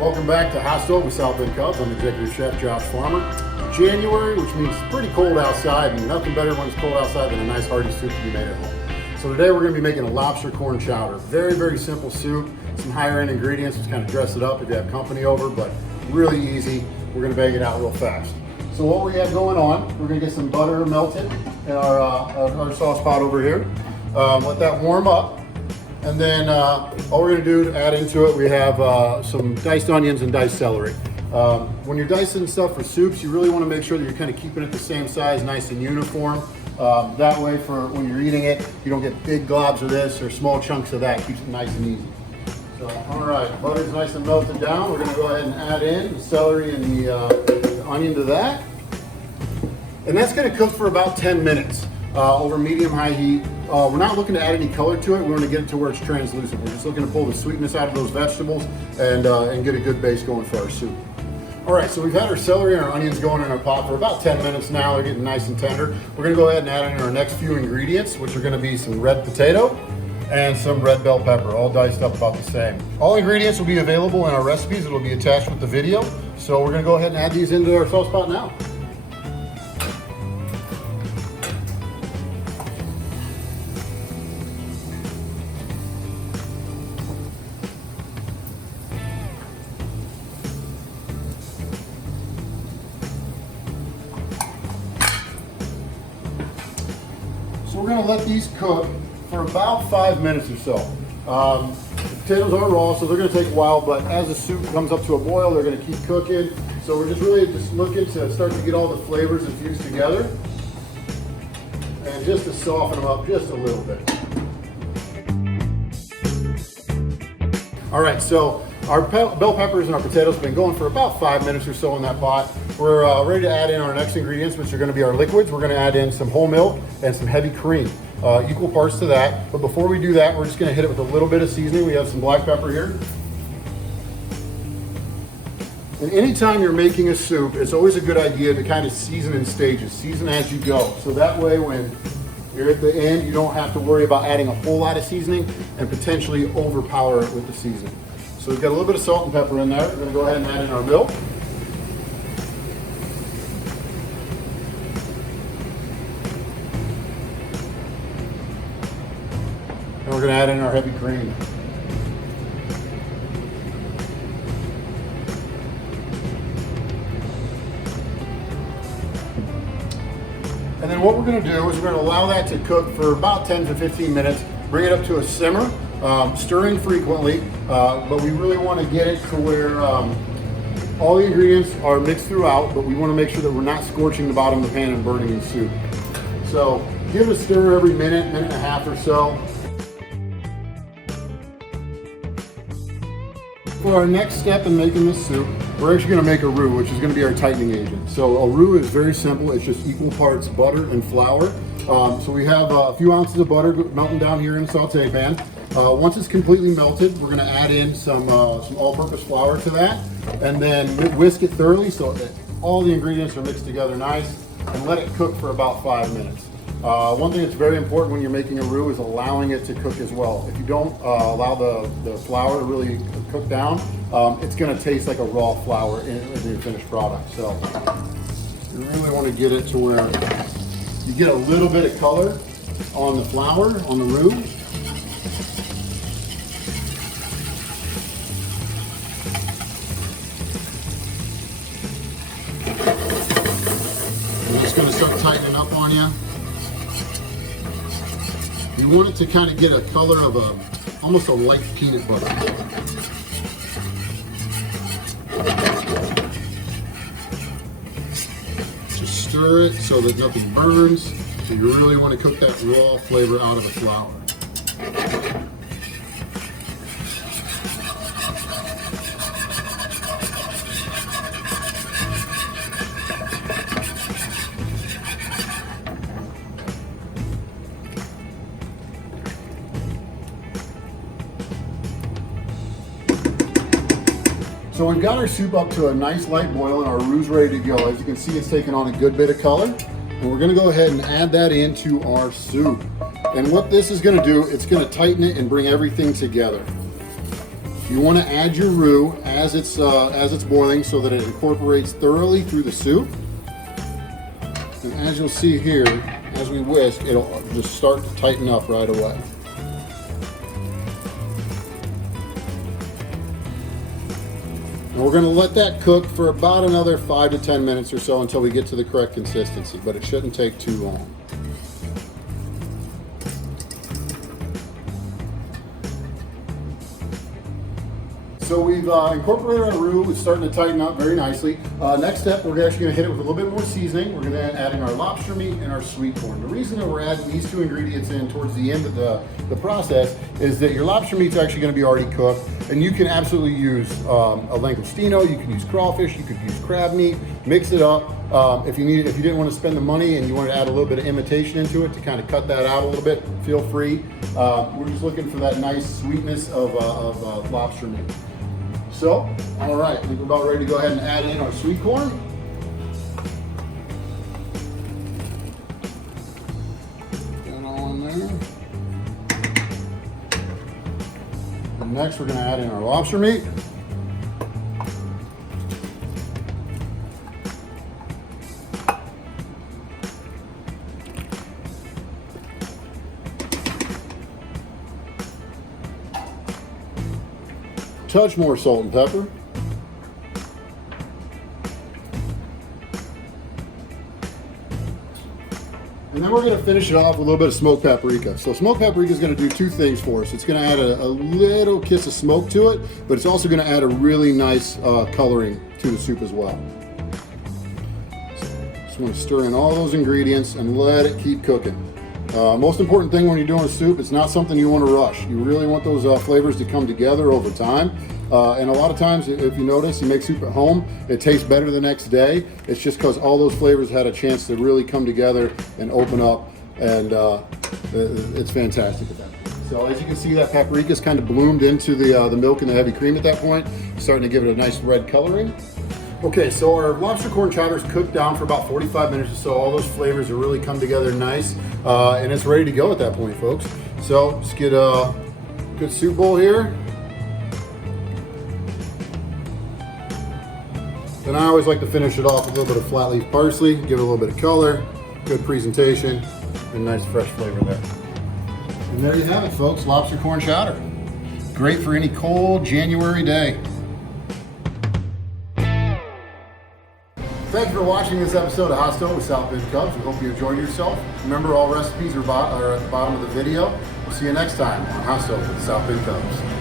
welcome back to Hot Stove with South Bend Cubs. I'm Executive Chef Josh Farmer. January, which means it's pretty cold outside, and nothing better when it's cold outside than a nice hearty soup to be made at home. So today we're going to be making a lobster corn chowder. Very, very simple soup. Some higher end ingredients to kind of dress it up if you have company over, but really easy. We're going to bang it out real fast. So what we have going on, we're going to get some butter melted in our sauce pot over here. Let that warm up. And then all we're going to do to add into it, we have some diced onions and diced celery. When you're dicing stuff for soups, you really want to make sure that you're kind of keeping it the same size, nice and uniform. That way, for when you're eating it, you don't get big globs of this or small chunks of that. Keeps it nice and easy. So, all right, butter's nice and melted down. We're going to go ahead and add in the celery and the onion to that. And that's going to cook for about 10 minutes over medium-high heat. We're not looking to add any color to it. We want to get it to where it's translucent. We're just looking to pull the sweetness out of those vegetables and get a good base going for our soup. All right, so we've had our celery and our onions going in our pot for about 10 minutes now. They're getting nice and tender. We're going to go ahead and add in our next few ingredients, which are going to be some red potato and some red bell pepper, all diced up about the same. All ingredients will be available in our recipes. It'll be attached with the video. So we're going to go ahead and add these into our sauce pot now. So we're going to let these cook for about 5 minutes or so. The potatoes are raw, so they're going to take a while, but as the soup comes up to a boil, they're going to keep cooking. So we're just really just looking to start to get all the flavors infused together and just to soften them up just a little bit. All right, so our bell peppers and our potatoes have been going for about 5 minutes or so in that pot. We're ready to add in our next ingredients, which are going to be our liquids. We're going to add in some whole milk and some heavy cream, equal parts to that. But before we do that, we're just going to hit it with a little bit of seasoning. We have some black pepper here. And anytime you're making a soup, it's always a good idea to kind of season in stages, season as you go. So that way when you're at the end, you don't have to worry about adding a whole lot of seasoning and potentially overpower it with the seasoning. So we've got a little bit of salt and pepper in there. We're going to go ahead and add in our milk. And we're going to add in our heavy cream. And then what we're going to do is we're going to allow that to cook for about 10 to 15 minutes, bring it up to a simmer, stirring frequently, but we really want to get it to where all the ingredients are mixed throughout, but we want to make sure that we're not scorching the bottom of the pan and burning the soup. So give it a stir every minute, minute and a half or so. For our next step in making this soup, we're actually going to make a roux, which is going to be our tightening agent. So a roux is very simple. It's just equal parts butter and flour. So we have a few ounces of butter melting down here in the saute pan. Once it's completely melted, we're going to add in some all-purpose flour to that, and then whisk it thoroughly so that all the ingredients are mixed together nice, and let it cook for about 5 minutes. One thing that's very important when you're making a roux is allowing it to cook as well. If you don't allow the flour to really cook down, it's going to taste like a raw flour in the finished product. So you really want to get it to where you get a little bit of color on the flour, on the roux. And it's going to start tightening up on you. You want it to kind of get a color of almost a light peanut butter. Just stir it so that nothing burns. So you really want to cook that raw flavor out of the flour. So we've got our soup up to a nice light boil and our roux ready to go. As you can see, it's taken on a good bit of color. And we're gonna go ahead and add that into our soup. And what this is gonna do, it's gonna tighten it and bring everything together. You want to add your roux as it's boiling so that it incorporates thoroughly through the soup. And as you'll see here, as we whisk, it'll just start to tighten up right away. And we're going to let that cook for about another 5 to 10 minutes or so until we get to the correct consistency, but it shouldn't take too long. So we've incorporated our roux. It's starting to tighten up very nicely. Next step, we're actually going to hit it with a little bit more seasoning. We're going to add in our lobster meat and our sweet corn. The reason that we're adding these two ingredients in towards the end of the process is that your lobster meat's actually going to be already cooked, and you can absolutely use a langostino, you can use crawfish, you could use crab meat, mix it up. If you didn't want to spend the money and you wanted to add a little bit of imitation into it to kind of cut that out a little bit, feel free. We're just looking for that nice sweetness of lobster meat. So, all right, I think we're about ready to go ahead and add in our sweet corn. Get it all in there. And next we're going to add in our lobster meat. Touch more salt and pepper. And then we're going to finish it off with a little bit of smoked paprika. So smoked paprika is going to do two things for us. It's going to add a little kiss of smoke to it, but it's also going to add a really nice coloring to the soup as well. So just want to stir in all those ingredients and let it keep cooking. Most important thing when you're doing a soup, it's not something you want to rush. You really want those flavors to come together over time. And a lot of times, if you notice, you make soup at home, it tastes better the next day. It's just because all those flavors had a chance to really come together and open up, and it's fantastic at that point. So as you can see, that paprika's kind of bloomed into the milk and the heavy cream at that point, starting to give it a nice red coloring. Okay, so our lobster corn chowder is cooked down for about 45 minutes or so. All those flavors have really come together nice, and it's ready to go at that point, folks. So just get a good soup bowl here. Then I always like to finish it off with a little bit of flat leaf parsley, give it a little bit of color, good presentation, and nice fresh flavor there. And there you have it, folks, lobster corn chowder. Great for any cold January day. Thank you for watching this episode of Hot Stove with South Bend Cubs. We hope you enjoyed yourself. Remember, all recipes are at the bottom of the video. We'll see you next time on Hot Stove with South Bend Cubs.